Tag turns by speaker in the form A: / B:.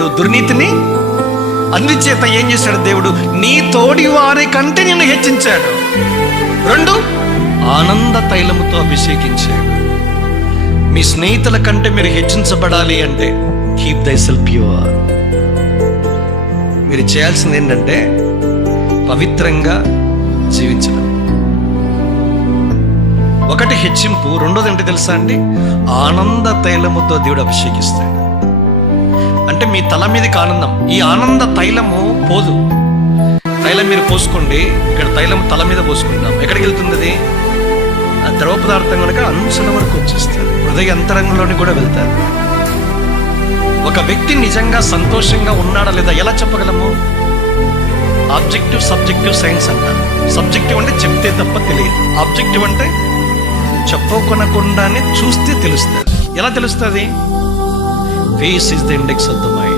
A: వాడు దుర్నీతిని? అందుచేత ఏం చేశాడు దేవుడు? నీ తోడి వారి కంటే నిన్ను హెచ్చించాడు. రెండు ఆనంద తైలముతో అభిషేకించాడు. మీ స్నేహితుల కంటే మీరు హెచ్చించబడాలి అంటే కీప్ దై సెల్ ప్యూర్ మీరు చేయాల్సింది ఏంటంటే పవిత్రంగా జీవించడం. ఒకటి హెచ్చింపు రెండోది ఏంటి తెలుసా అండి? ఆనంద తైలముతో దేవుడు అభిషేకిస్తాడు. అంటే మీ తల మీదకి ఆనందం. ఈ ఆనంద తైలము పోదు. తైలం మీరు పోసుకోండి. ఇక్కడ తైలం తల మీద పోసుకుంటాం. ఎక్కడికి వెళ్తుంది అది ఆ ద్రవ పదార్థం కనుక అంచుల వరకు వచ్చేస్తుంది. హృదయ అంతరంగంలోని కూడా వెళ్తారు. ఒక వ్యక్తి నిజంగా సంతోషంగా ఉన్నాడా లేదా ఎలా చెప్పగలము? ఆబ్జెక్టివ్ సబ్జెక్టివ్ సైన్స్ అంటారు. సబ్జెక్టివ్ అంటే చెప్తే తప్ప తెలియదు. ఆబ్జెక్టివ్ అంటే చెప్పకొనకుండానే చూస్తే తెలుస్తుంది. ఎలా తెలుస్తుంది? Face is the index of the mind